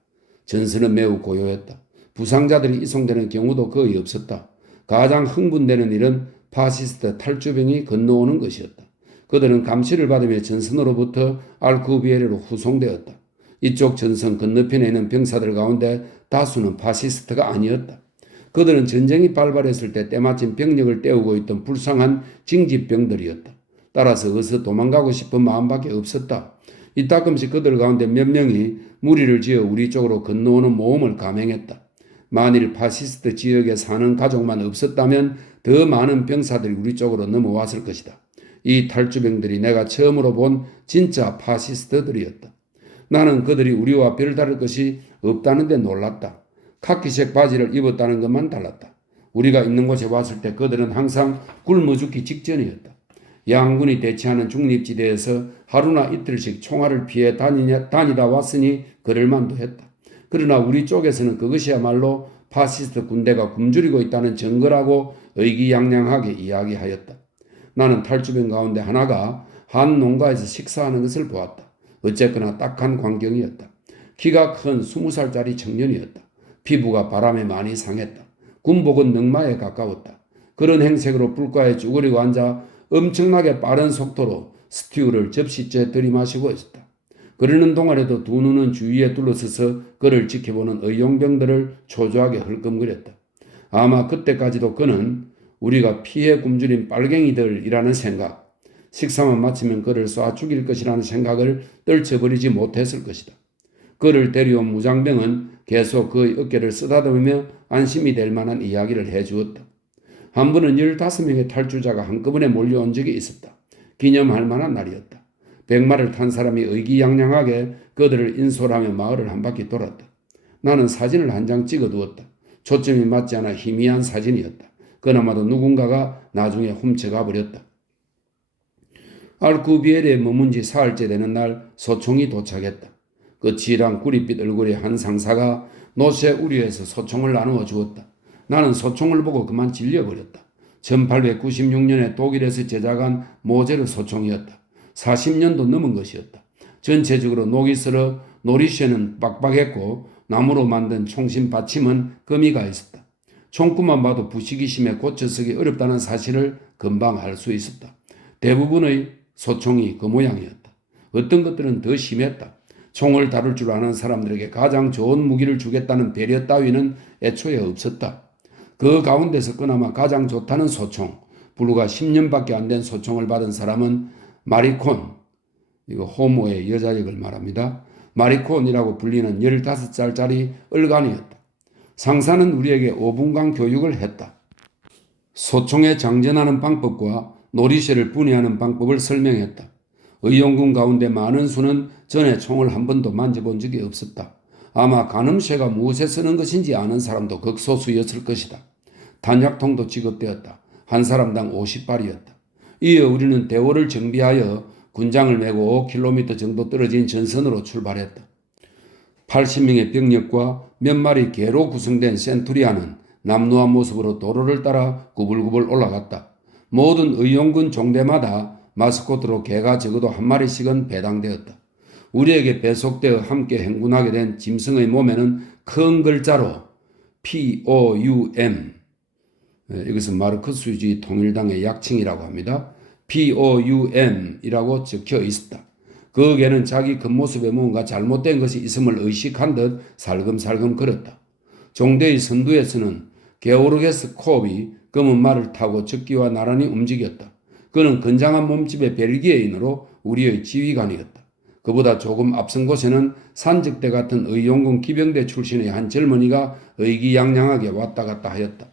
전선은 매우 고요했다. 부상자들이 이송되는 경우도 거의 없었다. 가장 흥분되는 일은 파시스트 탈주병이 건너오는 것이었다. 그들은 감시를 받으며 전선으로부터 알쿠비에르로 후송되었다. 이쪽 전선 건너편에 있는 병사들 가운데 다수는 파시스트가 아니었다. 그들은 전쟁이 발발했을 때 때마침 병력을 때우고 있던 불쌍한 징집병들이었다. 따라서 어서 도망가고 싶은 마음밖에 없었다. 이따금씩 그들 가운데 몇 명이 무리를 지어 우리 쪽으로 건너오는 모험을 감행했다. 만일 파시스트 지역에 사는 가족만 없었다면 더 많은 병사들이 우리 쪽으로 넘어왔을 것이다. 이 탈주병들이 내가 처음으로 본 진짜 파시스트들이었다. 나는 그들이 우리와 별다를 것이 없다는 데 놀랐다. 카키색 바지를 입었다는 것만 달랐다. 우리가 있는 곳에 왔을 때 그들은 항상 굶어 죽기 직전이었다. 양군이 대치하는 중립지대에서 하루나 이틀씩 총알을 피해 다니다 왔으니 그럴만도 했다. 그러나 우리 쪽에서는 그것이야말로 파시스트 군대가 굶주리고 있다는 증거라고 의기양양하게 이야기하였다. 나는 탈주병 가운데 하나가 한 농가에서 식사하는 것을 보았다. 어쨌거나 딱한 광경이었다. 키가 큰 20살짜리 청년이었다. 피부가 바람에 많이 상했다. 군복은 늑마에 가까웠다. 그런 행색으로 불가에 쭈그리고 앉아 엄청나게 빠른 속도로 스튜를 접시째 들이마시고 있었다. 그러는 동안에도 두 눈은 주위에 둘러서서 그를 지켜보는 의용병들을 초조하게 헐끔거렸다. 아마 그때까지도 그는 우리가 피해 굶주린 빨갱이들이라는 생각, 식사만 마치면 그를 쏴 죽일 것이라는 생각을 떨쳐버리지 못했을 것이다. 그를 데려온 무장병은 계속 그의 어깨를 쓰다듬으며 안심이 될 만한 이야기를 해주었다. 한 번은 15명의 탈주자가 한꺼번에 몰려온 적이 있었다. 기념할 만한 날이었다. 백마를 탄 사람이 의기양양하게 그들을 인솔하며 마을을 한 바퀴 돌았다. 나는 사진을 한 장 찍어두었다. 초점이 맞지 않아 희미한 사진이었다. 그나마도 누군가가 나중에 훔쳐가 버렸다. 알쿠비에르에 머문 지 사흘째 되는 날 소총이 도착했다. 그 지랑 구릿빛 얼굴의 한 상사가 노새 우리에서 소총을 나누어 주었다. 나는 소총을 보고 그만 질려버렸다. 1896년에 독일에서 제작한 모제르 소총이었다. 40년도 넘은 것이었다. 전체적으로 녹이 슬어 노리쇠는 빡빡했고 나무로 만든 총심 받침은 거미가 있었다. 총구만 봐도 부식이 심해 고쳐쓰기 어렵다는 사실을 금방 알 수 있었다. 대부분의 소총이 그 모양이었다. 어떤 것들은 더 심했다. 총을 다룰 줄 아는 사람들에게 가장 좋은 무기를 주겠다는 배려 따위는 애초에 없었다. 그 가운데서 그나마 가장 좋다는 소총, 불과 10년밖에 안 된 소총을 받은 사람은 마리콘, 이거 호모의 여자역을 말합니다. 마리콘이라고 불리는 15살짜리 얼간이었다. 상사는 우리에게 5분간 교육을 했다. 소총에 장전하는 방법과 노리쇠를 분해하는 방법을 설명했다. 의용군 가운데 많은 수는 전에 총을 한 번도 만져본 적이 없었다. 아마 가늠쇠가 무엇에 쓰는 것인지 아는 사람도 극소수였을 것이다. 탄약통도 지급되었다. 한 사람당 50발이었다. 이어 우리는 대오를 정비하여 군장을 메고 5km 정도 떨어진 전선으로 출발했다. 80명의 병력과 몇 마리 개로 구성된 센투리아는 남루한 모습으로 도로를 따라 구불구불 올라갔다. 모든 의용군 종대마다 마스코트로 개가 적어도 한 마리씩은 배당되었다. 우리에게 배속되어 함께 행군하게 된 짐승의 몸에는 큰 글자로 POUM, 이것은 마르크스주의 통일당의 약칭이라고 합니다. POUM이라고 적혀 있었다. 그 개는 자기 겉모습에 무언가 잘못된 것이 있음을 의식한 듯 살금살금 걸었다. 종대의 선두에서는 게오르게스 콥이 검은 말을 타고 적기와 나란히 움직였다. 그는 건장한 몸집의 벨기에인으로 우리의 지휘관이었다. 그보다 조금 앞선 곳에는 산적대 같은 의용군 기병대 출신의 한 젊은이가 의기양양하게 왔다 갔다 하였다.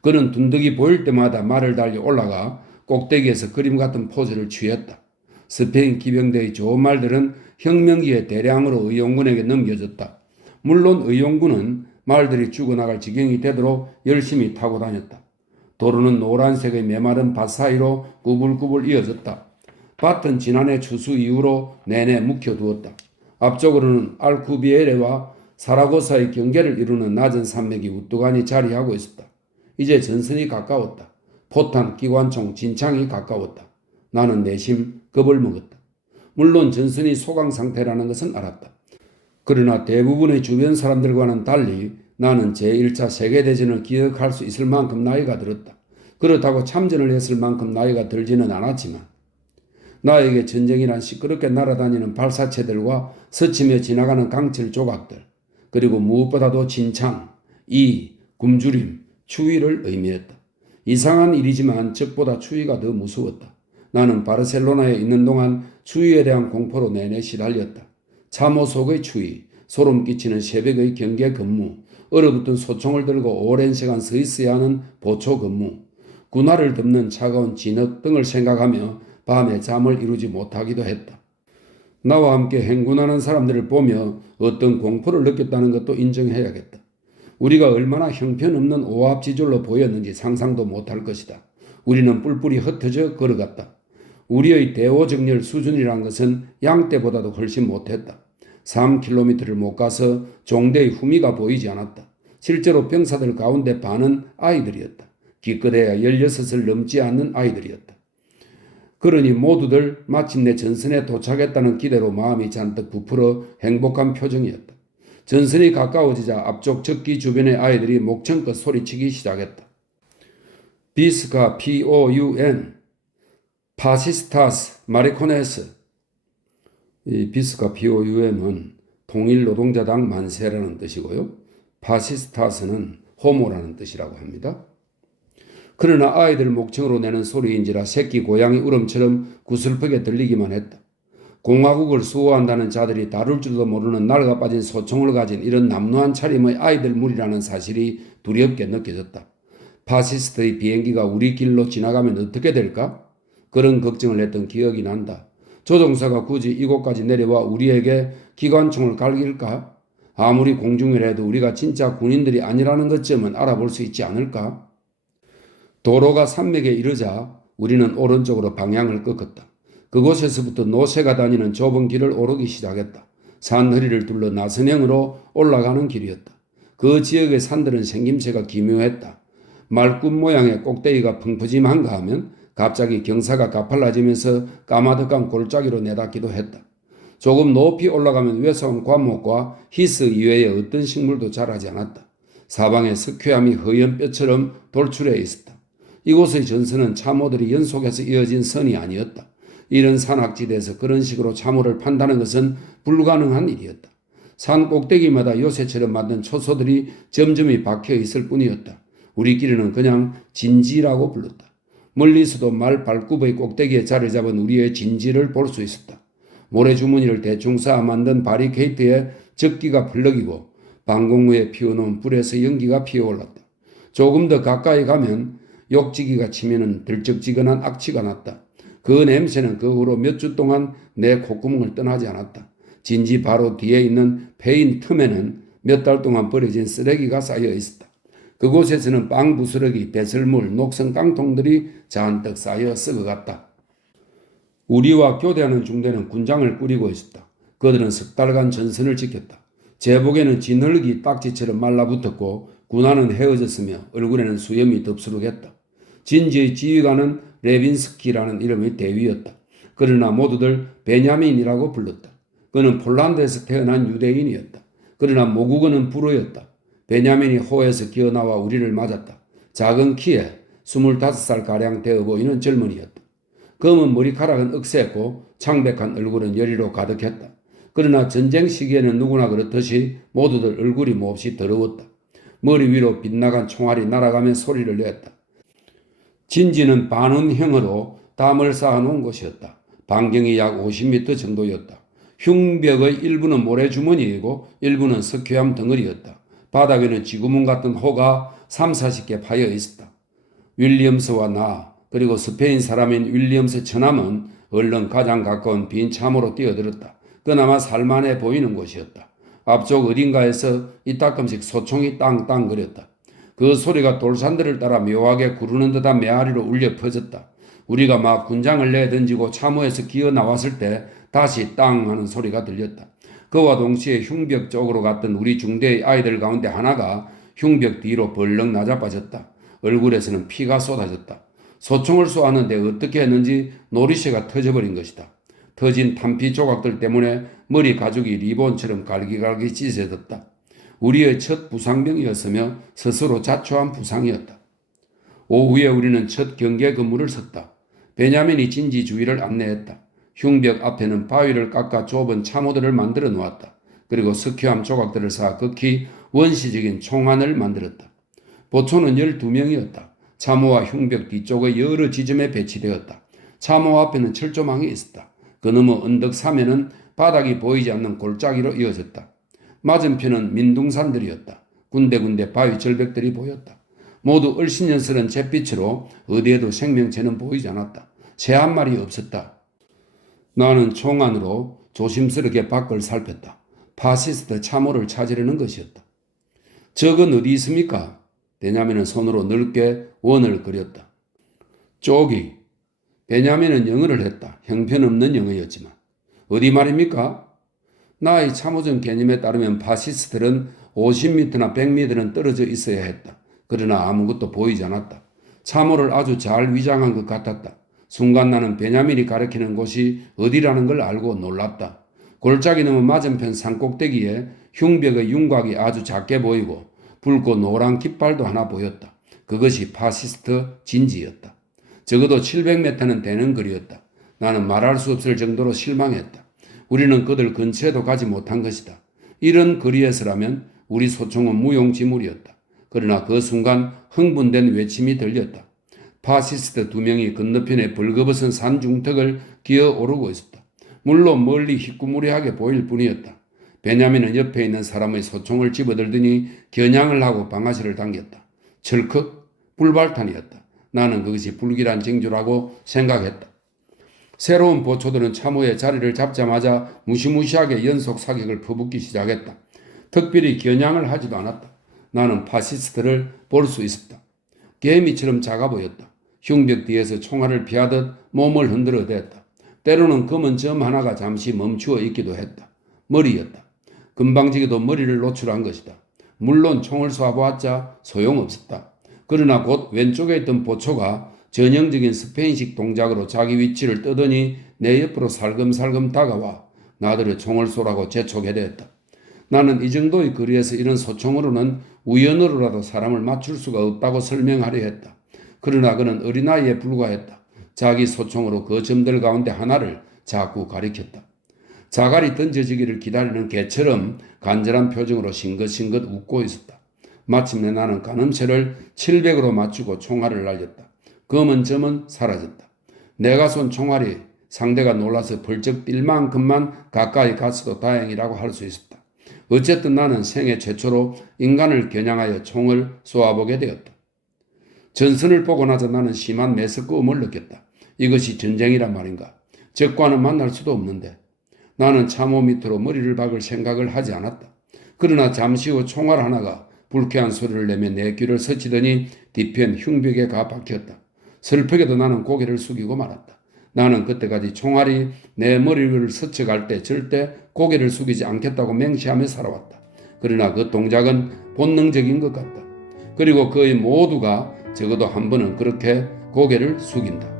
그는 둔덕이 보일 때마다 말을 달려 올라가 꼭대기에서 그림 같은 포즈를 취했다. 스페인 기병대의 좋은 말들은 혁명기에 대량으로 의용군에게 넘겨졌다. 물론 의용군은 말들이 죽어나갈 지경이 되도록 열심히 타고 다녔다. 도로는 노란색의 메마른 밭 사이로 구불구불 이어졌다. 밭은 지난해 추수 이후로 내내 묵혀두었다. 앞쪽으로는 알쿠비에레와 사라고사의 경계를 이루는 낮은 산맥이 우뚝하니 자리하고 있었다. 이제 전선이 가까웠다. 포탄, 기관총, 진창이 가까웠다. 나는 내심 겁을 먹었다. 물론 전선이 소강 상태라는 것은 알았다. 그러나 대부분의 주변 사람들과는 달리 나는 제1차 세계대전을 기억할 수 있을 만큼 나이가 들었다. 그렇다고 참전을 했을 만큼 나이가 들지는 않았지만 나에게 전쟁이란 시끄럽게 날아다니는 발사체들과 스치며 지나가는 강철 조각들, 그리고 무엇보다도 진창, 굶주림, 추위를 의미했다. 이상한 일이지만 적보다 추위가 더 무서웠다. 나는 바르셀로나에 있는 동안 추위에 대한 공포로 내내 시달렸다. 참호 속의 추위, 소름 끼치는 새벽의 경계 근무, 얼어붙은 소총을 들고 오랜 시간 서 있어야 하는 보초 근무, 군화를 덮는 차가운 진흙 등을 생각하며 밤에 잠을 이루지 못하기도 했다. 나와 함께 행군하는 사람들을 보며 어떤 공포를 느꼈다는 것도 인정해야겠다. 우리가 얼마나 형편없는 오합지졸로 보였는지 상상도 못할 것이다. 우리는 뿔뿔이 흩어져 걸어갔다. 우리의 대오정렬 수준이란 것은 양떼보다도 훨씬 못했다. 3km를 못 가서 종대의 후미가 보이지 않았다. 실제로 병사들 가운데 반은 아이들이었다. 기껏해야 16을 넘지 않는 아이들이었다. 그러니 모두들 마침내 전선에 도착했다는 기대로 마음이 잔뜩 부풀어 행복한 표정이었다. 전선이 가까워지자 앞쪽 적기 주변의 아이들이 목청껏 소리치기 시작했다. 비스카 POUN, 파시스타스 마리코네스. 이 비스카 POUN은 통일노동자당 만세라는 뜻이고요. 파시스타스는 호모라는 뜻이라고 합니다. 그러나 아이들 목청으로 내는 소리인지라 새끼 고양이 울음처럼 구슬프게 들리기만 했다. 공화국을 수호한다는 자들이 다룰 줄도 모르는 낡아빠진 소총을 가진 이런 남루한 차림의 아이들 무리라는 사실이 두렵게 느껴졌다. 파시스트의 비행기가 우리 길로 지나가면 어떻게 될까? 그런 걱정을 했던 기억이 난다. 조종사가 굳이 이곳까지 내려와 우리에게 기관총을 갈길까? 아무리 공중이라도 우리가 진짜 군인들이 아니라는 것쯤은 알아볼 수 있지 않을까? 도로가 산맥에 이르자 우리는 오른쪽으로 방향을 꺾었다. 그곳에서부터 노새가 다니는 좁은 길을 오르기 시작했다. 산허리를 둘러 나선형으로 올라가는 길이었다. 그 지역의 산들은 생김새가 기묘했다. 말굽 모양의 꼭대기가 풍푸짐한가 하면 갑자기 경사가 가팔라지면서 까마득한 골짜기로 내닫기도 했다. 조금 높이 올라가면 외소한 과목과 히스 이외의 어떤 식물도 자라지 않았다. 사방에 석회암이 허연 뼈처럼 돌출해 있었다. 이곳의 전선은 참호들이 연속해서 이어진 선이 아니었다. 이런 산악지대에서 그런 식으로 참호를 판다는 것은 불가능한 일이었다. 산 꼭대기마다 요새처럼 만든 초소들이 점점이 박혀 있을 뿐이었다. 우리끼리는 그냥 진지라고 불렀다. 멀리서도 말 발굽의 꼭대기에 자리 잡은 우리의 진지를 볼 수 있었다. 모래주머니를 대충 쌓아 만든 바리케이트에 적기가 풀럭이고 방공호에 피워놓은 불에서 연기가 피어올랐다. 조금 더 가까이 가면 욕지기가 치면은 들쩍지근한 악취가 났다. 그 냄새는 그 후로 몇 주 동안 내 콧구멍을 떠나지 않았다. 진지 바로 뒤에 있는 페인 틈에는 몇 달 동안 버려진 쓰레기가 쌓여 있었다. 그곳에서는 빵 부스러기, 배설물, 녹슨 깡통들이 잔뜩 쌓여 썩어갔다. 우리와 교대하는 중대는 군장을 꾸리고 있었다. 그들은 석 달간 전선을 지켰다. 제복에는 진흙이 딱지처럼 말라붙었고 군화는 헤어졌으며 얼굴에는 수염이 덥수룩했다. 진지의 지휘관은 레빈스키라는 이름의 대위였다. 그러나 모두들 베냐민이라고 불렀다. 그는 폴란드에서 태어난 유대인이었다. 그러나 모국어는 불어였다. 베냐민이 호에서 기어나와 우리를 맞았다. 작은 키에 25살가량 되어 보이는 젊은이였다. 검은 머리카락은 억세했고 창백한 얼굴은 열의로 가득했다. 그러나 전쟁 시기에는 누구나 그렇듯이 모두들 얼굴이 몹시 더러웠다. 머리 위로 빗나간 총알이 날아가며 소리를 냈다. 진지는 반원형으로 담을 쌓아놓은 곳이었다. 반경이 약 50m 정도였다. 흉벽의 일부는 모래주머니이고 일부는 석회암 덩어리였다. 바닥에는 쥐구멍 같은 호가 30-40개 파여 있었다. 윌리엄스와 나 그리고 스페인 사람인 윌리엄스 처남은 얼른 가장 가까운 빈 참으로 뛰어들었다. 그나마 살만해 보이는 곳이었다. 앞쪽 어딘가에서 이따금씩 소총이 땅땅거렸다. 그 소리가 돌산들을 따라 묘하게 구르는 듯한 메아리로 울려 퍼졌다. 우리가 막 군장을 내던지고 참호에서 기어 나왔을 때 다시 땅 하는 소리가 들렸다. 그와 동시에 흉벽 쪽으로 갔던 우리 중대의 아이들 가운데 하나가 흉벽 뒤로 벌렁 낮아빠졌다. 얼굴에서는 피가 쏟아졌다. 소총을 쏘았는데 어떻게 했는지 노리쇠가 터져버린 것이다. 터진 탄피 조각들 때문에 머리 가죽이 리본처럼 갈기갈기 찢어졌다. 우리의 첫 부상병이었으며 스스로 자초한 부상이었다. 오후에 우리는 첫 경계 근무를 섰다. 베냐민이 진지 주위를 안내했다. 흉벽 앞에는 바위를 깎아 좁은 참호들을 만들어 놓았다. 그리고 석회암 조각들을 쌓아 극히 원시적인 총안을 만들었다. 보초는 12명이었다. 참호와 흉벽 뒤쪽의 여러 지점에 배치되었다. 참호 앞에는 철조망이 있었다. 그 너머 언덕 사면은 바닥이 보이지 않는 골짜기로 이어졌다. 맞은편은 민둥산들이었다. 군데군데 바위 절벽들이 보였다. 모두 얼씬연스런 잿빛으로 어디에도 생명체는 보이지 않았다. 새 한 마리 없었다. 나는 총안으로 조심스럽게 밖을 살폈다. 파시스트 참호를 찾으려는 것이었다. 적은 어디 있습니까? 베냐민은 손으로 넓게 원을 그렸다. 쪼기. 베냐민은 영어를 했다. 형편없는 영어였지만. 어디 말입니까? 나의 참호전 개념에 따르면 파시스트들은 50m나 100m는 떨어져 있어야 했다. 그러나 아무것도 보이지 않았다. 참호를 아주 잘 위장한 것 같았다. 순간 나는 베냐민이 가리키는 곳이 어디라는 걸 알고 놀랐다. 골짜기 너머 맞은편 산꼭대기에 흉벽의 윤곽이 아주 작게 보이고 붉고 노란 깃발도 하나 보였다. 그것이 파시스트 진지였다. 적어도 700m는 되는 거리였다. 나는 말할 수 없을 정도로 실망했다. 우리는 그들 근처에도 가지 못한 것이다. 이런 거리에서라면 우리 소총은 무용지물이었다. 그러나 그 순간 흥분된 외침이 들렸다. 파시스트 2명이 건너편에 벌거벗은 산 중턱을 기어오르고 있었다. 물론 멀리 희꾸무리하게 보일 뿐이었다. 베냐민은 옆에 있는 사람의 소총을 집어들더니 겨냥을 하고 방아쇠를 당겼다. 철컥 불발탄이었다. 나는 그것이 불길한 징조라고 생각했다. 새로운 보초들은 참호에 자리를 잡자마자 무시무시하게 연속 사격을 퍼붓기 시작했다. 특별히 겨냥을 하지도 않았다. 나는 파시스트를 볼 수 있었다. 개미처럼 작아 보였다. 흉벽 뒤에서 총알을 피하듯 몸을 흔들어 댔다. 때로는 검은 점 하나가 잠시 멈추어 있기도 했다. 머리였다. 금방지게도 머리를 노출한 것이다. 물론 총을 쏴보았자 소용없었다. 그러나 곧 왼쪽에 있던 보초가 전형적인 스페인식 동작으로 자기 위치를 뜨더니 내 옆으로 살금살금 다가와 나더러 총을 쏘라고 재촉해 대었다. 나는 이 정도의 거리에서 이런 소총으로는 우연으로라도 사람을 맞출 수가 없다고 설명하려 했다. 그러나 그는 어린아이에 불과했다. 자기 소총으로 그 점들 가운데 하나를 자꾸 가리켰다. 자갈이 던져지기를 기다리는 개처럼 간절한 표정으로 싱긋싱긋 웃고 있었다. 마침내 나는 가늠쇠를 700으로 맞추고 총알을 날렸다. 검은 점은 사라졌다. 내가 쏜 총알이 상대가 놀라서 벌쩍 뛸 만큼만 가까이 갔어도 다행이라고 할 수 있었다. 어쨌든 나는 생애 최초로 인간을 겨냥하여 총을 쏘아보게 되었다. 전선을 보고 나서 나는 심한 메스꺼움을 느꼈다. 이것이 전쟁이란 말인가? 적과는 만날 수도 없는데. 나는 참호 밑으로 머리를 박을 생각을 하지 않았다. 그러나 잠시 후 총알 하나가 불쾌한 소리를 내며 내 귀를 스치더니 뒤편 흉벽에 가 박혔다. 슬프게도 나는 고개를 숙이고 말았다. 나는 그때까지 총알이 내 머리를 스쳐갈 때 절대 고개를 숙이지 않겠다고 맹세하며 살아왔다. 그러나 그 동작은 본능적인 것 같다. 그리고 거의 모두가 적어도 한 번은 그렇게 고개를 숙인다.